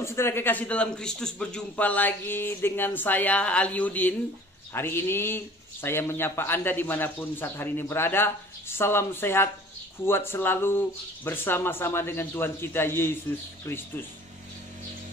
Saudara kekasih dalam Kristus, berjumpa lagi dengan saya Aliudin. Hari ini saya menyapa Anda dimanapun saat hari ini berada. Salam sehat, kuat selalu bersama-sama dengan Tuhan kita Yesus Kristus.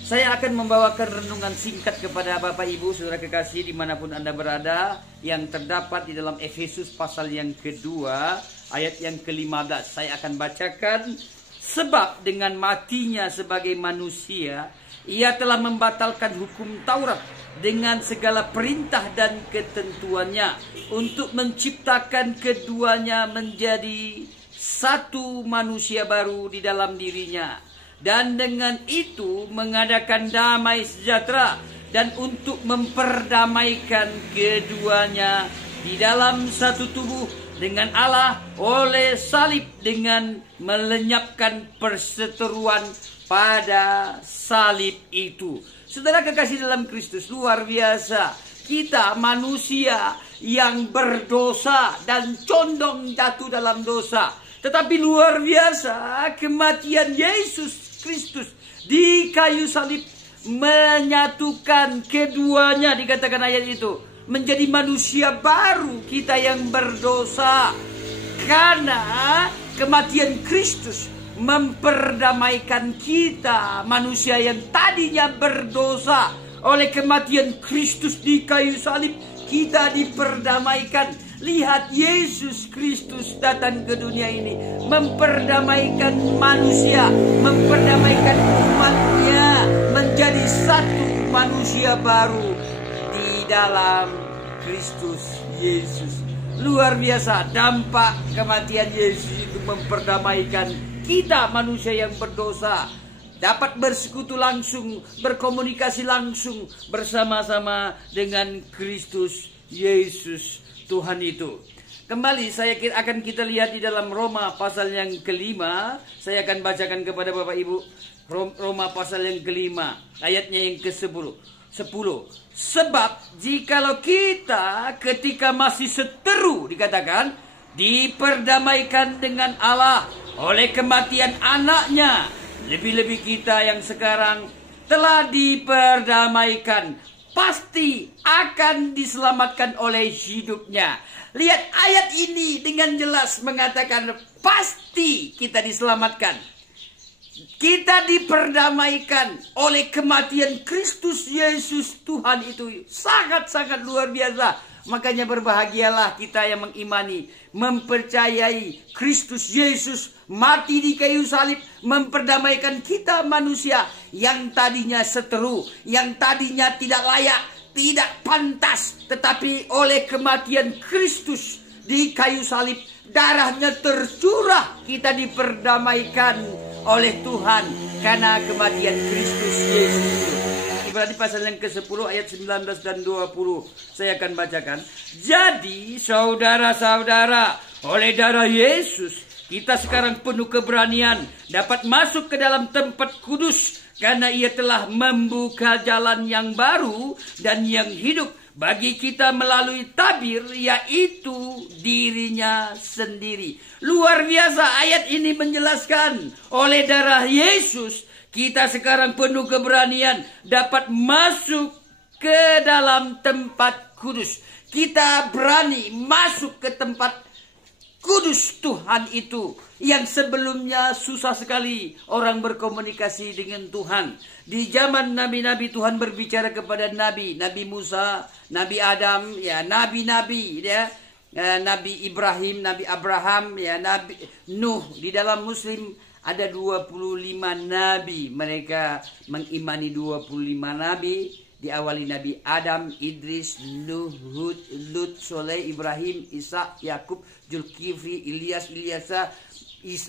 Saya akan membawakan renungan singkat kepada Bapak Ibu Saudara kekasih dimanapun Anda berada, yang terdapat di dalam Efesus pasal yang kedua ayat yang ke-15. Saya akan bacakan. Sebab dengan matinya sebagai manusia, ia telah membatalkan hukum Taurat dengan segala perintah dan ketentuannya, untuk menciptakan keduanya menjadi satu manusia baru di dalam dirinya, dan dengan itu mengadakan damai sejahtera, dan untuk memperdamaikan keduanya di dalam satu tubuh dengan Allah oleh salib, dengan melenyapkan perseteruan pada salib itu. Saudara kekasih dalam Kristus, luar biasa. Kita manusia yang berdosa dan condong jatuh dalam dosa. Tetapi luar biasa, kematian Yesus Kristus di kayu salib menyatukan keduanya, dikatakan ayat itu, menjadi manusia baru kita yang berdosa. Karena kematian Kristus memperdamaikan kita, manusia yang tadinya berdosa. Oleh kematian Kristus di kayu salib, kita diperdamaikan. Lihat, Yesus Kristus datang ke dunia ini memperdamaikan manusia, memperdamaikan umatnya menjadi satu manusia baru di dalam Kristus Yesus. Luar biasa, dampak kematian Yesus itu memperdamaikan kita manusia yang berdosa, dapat bersekutu langsung, berkomunikasi langsung bersama-sama dengan Kristus Yesus Tuhan itu. Kembali akan kita lihat di dalam Roma pasal yang kelima. Saya akan bacakan kepada Bapak Ibu Roma pasal yang kelima, ayatnya yang ke-10. Sebab jikalau kita ketika masih seteru, dikatakan, diperdamaikan dengan Allah oleh kematian anaknya, lebih-lebih kita yang sekarang telah diperdamaikan, pasti akan diselamatkan oleh hidupnya. Lihat, ayat ini dengan jelas mengatakan pasti kita diselamatkan. Kita diperdamaikan oleh kematian Kristus Yesus Tuhan itu. Sangat-sangat luar biasa. Makanya berbahagialah kita yang mengimani, mempercayai Kristus Yesus mati di kayu salib, memperdamaikan kita manusia yang tadinya seteru, yang tadinya tidak layak, tidak pantas. Tetapi oleh kematian Kristus di kayu salib, darahnya tercurah, kita diperdamaikan oleh Tuhan karena kematian Kristus Yesus. Ibrani pasal yang ke-10 ayat 19 dan 20 saya akan bacakan. Jadi saudara-saudara, oleh darah Yesus kita sekarang penuh keberanian dapat masuk ke dalam tempat kudus, karena ia telah membuka jalan yang baru dan yang hidup bagi kita melalui tabir, yaitu dirinya sendiri. Luar biasa, ayat ini menjelaskan oleh darah Yesus kita sekarang penuh keberanian dapat masuk ke dalam tempat kudus. Kita berani masuk ke tempat kudus Tuhan itu, yang sebelumnya susah sekali orang berkomunikasi dengan Tuhan. Di zaman nabi-nabi, Tuhan berbicara kepada Nabi Musa, Nabi Adam, ya, nabi-nabi, ya, Nabi Ibrahim, Nabi Abraham, ya, Nabi Nuh. Di dalam Muslim ada 25 nabi. Mereka mengimani 25 nabi. Diawali Nabi Adam, Idris, Nuh, Hud, Lut, Soleh, Ibrahim, Ishak, Yakub, Zulkifli, Ilyas,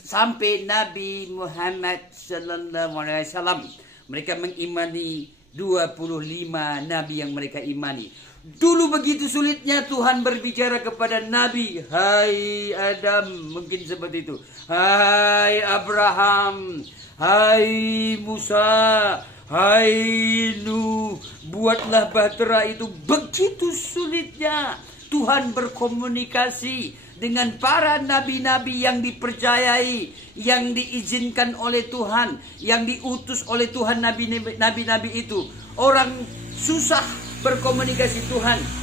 sampai Nabi Muhammad sallallahu alaihi wasallam. Mereka mengimani 25 nabi yang mereka imani. Dulu begitu sulitnya Tuhan berbicara kepada nabi. Hai Adam, mungkin seperti itu. Hai Abraham, hai Musa, hai Nuh, buatlah bahtera itu. Begitu sulitnya Tuhan berkomunikasi dengan para nabi-nabi yang dipercayai, yang diizinkan oleh Tuhan, yang diutus oleh Tuhan, nabi-nabi itu. Orang susah berkomunikasi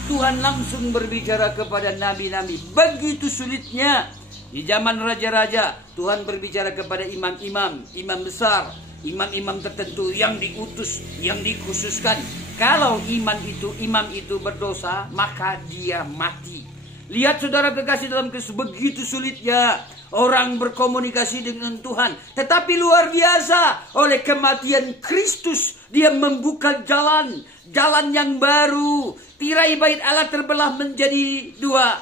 Tuhan langsung berbicara kepada nabi-nabi. Begitu sulitnya. Di zaman raja-raja, Tuhan berbicara kepada imam-imam, imam besar, imam-imam tertentu yang diutus, yang dikhususkan. Kalau imam itu berdosa, maka dia mati. Lihat saudara kekasih dalam Kristus, begitu sulitnya orang berkomunikasi dengan Tuhan. Tetapi luar biasa, oleh kematian Kristus, dia membuka jalan yang baru. Tirai bait Allah terbelah menjadi dua.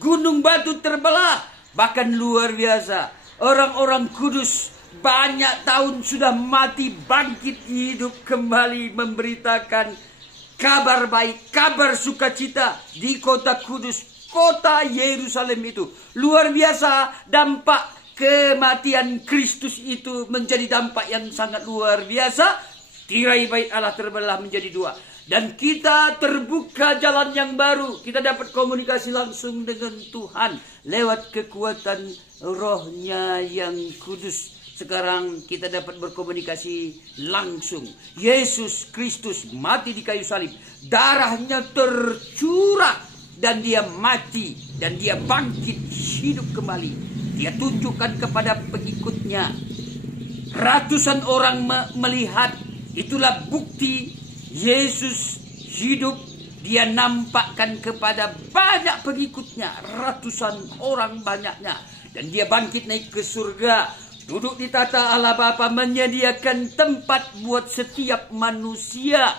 Gunung batu terbelah. Bahkan luar biasa, orang-orang kudus banyak tahun sudah mati, bangkit hidup kembali, memberitakan kabar baik, kabar sukacita di kota kudus, kota Yerusalem itu. Luar biasa, dampak kematian Kristus itu menjadi dampak yang sangat luar biasa. Tirai bait Allah terbelah menjadi dua. Dan kita terbuka jalan yang baru. Kita dapat komunikasi langsung dengan Tuhan lewat kekuatan Roh-Nya yang kudus. Sekarang kita dapat berkomunikasi langsung. Yesus Kristus mati di kayu salib. Darahnya tercurah. Dan dia mati. Dan dia bangkit hidup kembali. Dia tunjukkan kepada pengikutnya. Ratusan orang melihat. Itulah bukti Yesus hidup. Dia nampakkan kepada banyak pengikutnya. Ratusan orang banyaknya. Dan dia bangkit naik ke surga. Duduk di tata Allah Bapa, menyediakan tempat buat setiap manusia.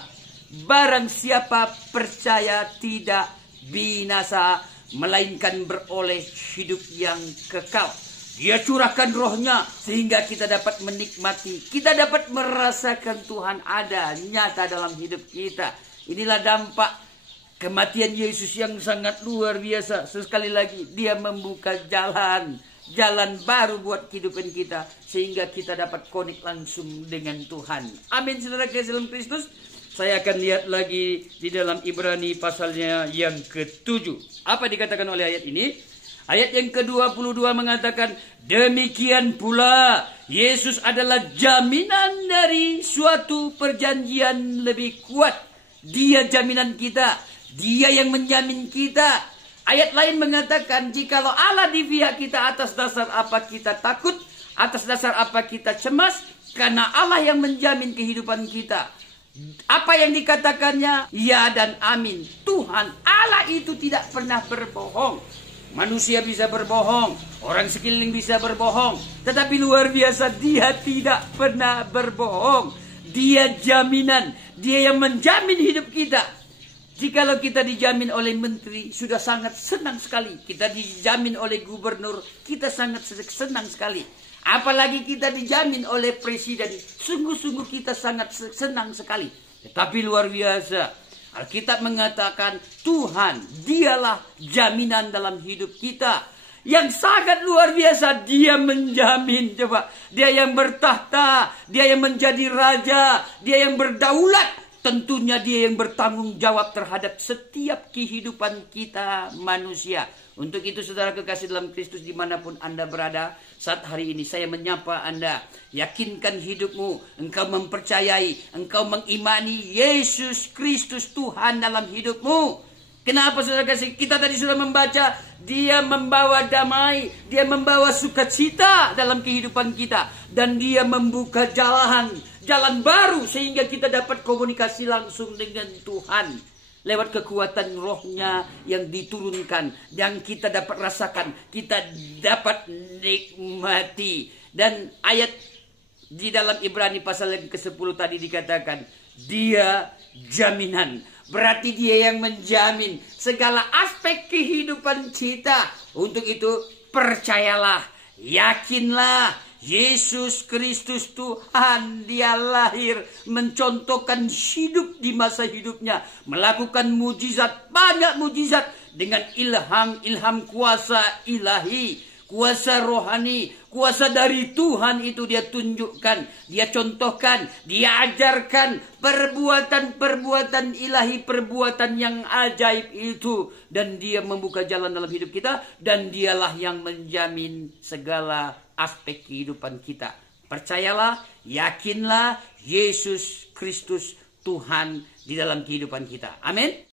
Barang siapa percaya tidak binasa, melainkan beroleh hidup yang kekal. Dia curahkan Roh-Nya sehingga kita dapat menikmati, kita dapat merasakan Tuhan ada nyata dalam hidup kita. Inilah dampak kematian Yesus yang sangat luar biasa. Sekali lagi, dia membuka jalan baru buat kehidupan kita sehingga kita dapat connect langsung dengan Tuhan. Amin, saudara kasih dalam Kristus. Saya akan lihat lagi di dalam Ibrani pasalnya yang ke-7. Apa dikatakan oleh ayat ini? Ayat yang ke-22 mengatakan, demikian pula Yesus adalah jaminan dari suatu perjanjian lebih kuat. Dia jaminan kita. Dia yang menjamin kita. Ayat lain mengatakan, jikalau Allah di pihak kita, atas dasar apa kita takut, atas dasar apa kita cemas, karena Allah yang menjamin kehidupan kita. Apa yang dikatakannya? Ya dan amin. Tuhan Allah itu tidak pernah berbohong. Manusia bisa berbohong, orang sekeliling bisa berbohong, tetapi luar biasa, dia tidak pernah berbohong. Dia jaminan, dia yang menjamin hidup kita. Jikalau kita dijamin oleh menteri, sudah sangat senang sekali. Kita dijamin oleh gubernur, kita sangat senang sekali. Apalagi kita dijamin oleh presiden, sungguh-sungguh kita sangat senang sekali. Tetapi luar biasa, Alkitab mengatakan Tuhan, dialah jaminan dalam hidup kita. Yang sangat luar biasa, dia menjamin. Coba, dia yang bertahta, dia yang menjadi raja, dia yang berdaulat. Tentunya dia yang bertanggung jawab terhadap setiap kehidupan kita manusia. Untuk itu saudara kekasih dalam Kristus dimanapun Anda berada, saat hari ini saya menyapa Anda. Yakinkan hidupmu, engkau mempercayai, engkau mengimani Yesus Kristus Tuhan dalam hidupmu. Kenapa saudara kasih? Kita tadi sudah membaca, dia membawa damai, dia membawa sukacita dalam kehidupan kita. Dan dia membuka jalan baru sehingga kita dapat komunikasi langsung dengan Tuhan. Lewat kekuatan Roh-Nya yang diturunkan, yang kita dapat rasakan, kita dapat nikmati. Dan ayat di dalam Ibrani pasal yang ke-10 tadi dikatakan, dia jaminan. Berarti dia yang menjamin segala aspek kehidupan kita. Untuk itu percayalah, yakinlah, Yesus Kristus Tuhan, dia lahir mencontohkan hidup di masa hidupnya, melakukan mujizat, banyak mujizat dengan ilham kuasa ilahi, kuasa rohani, kuasa dari Tuhan itu dia tunjukkan, dia contohkan, dia ajarkan perbuatan-perbuatan ilahi, perbuatan yang ajaib itu. Dan dia membuka jalan dalam hidup kita, dan dialah yang menjamin segala aspek kehidupan kita. Percayalah, yakinlah, Yesus Kristus Tuhan di dalam kehidupan kita. Amin.